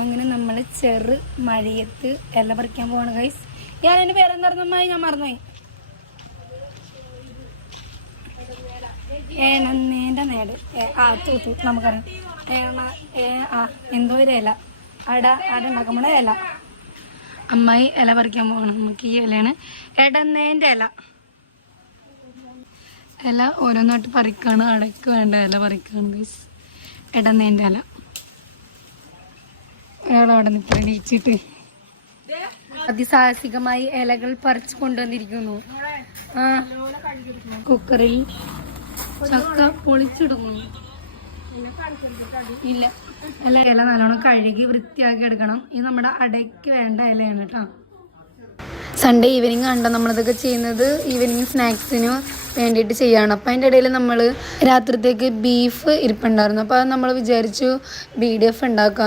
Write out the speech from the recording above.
അങ്ങനെ നമ്മൾ ചെറു മഴയത്ത് ഇല പറിക്കാൻ പോവാണ് ഗൈസ്. ഞാൻ എൻ്റെ പേരെന്തായിരുന്നമ്മായി? ഞാൻ മറന്നുപോയി. ഏണന്നേൻ്റെ നേട്. തൂത്തു നമുക്കറിയാം. എന്തോ ഒരു ഇല അട ഉണ്ടാക്കുമ്പോൾ ഇല. അമ്മായി ഇല പറിക്കാൻ പോകണം. നമുക്ക് ഈ ഇലയാണ് എടന്നേൻ്റെ ഇല. ഇല ഓരോന്നായിട്ട് പറിക്കാണ്. അടയ്ക്ക് വേണ്ട ഇല പറിക്കാണ് ഗൈസ്. എടന്നേൻ്റെ ഇല. ഒരാളവിടെ നിൽക്കാൻ എണീച്ചിട്ട് അതിസാഹസികമായി ഇലകൾ പറിച്ചു കൊണ്ടുവന്നിരിക്കുന്നു. കുക്കറിൽ ചക്ക പൊളിച്ചിടുന്നു. ഇല്ല, ഇല നല്ലോണം കഴുകി വൃത്തിയാക്കി എടുക്കണം. ഇത് നമ്മുടെ അടയ്ക്ക് വേണ്ട ഇലയാണ് കേട്ടോ. സൺഡേ ഈവനിങ് കണ്ടോ നമ്മളിതൊക്കെ ചെയ്യുന്നത്. ഈവനിങ് സ്നാക്സിന് വേണ്ടിയിട്ട് ചെയ്യാണ്. അപ്പം അതിൻ്റെ ഇടയിൽ നമ്മൾ രാത്രിത്തേക്ക് ബീഫ് ഇരിപ്പുണ്ടായിരുന്നു. അപ്പോൾ അത് നമ്മൾ വിചാരിച്ചു BDF ഉണ്ടാക്കാം.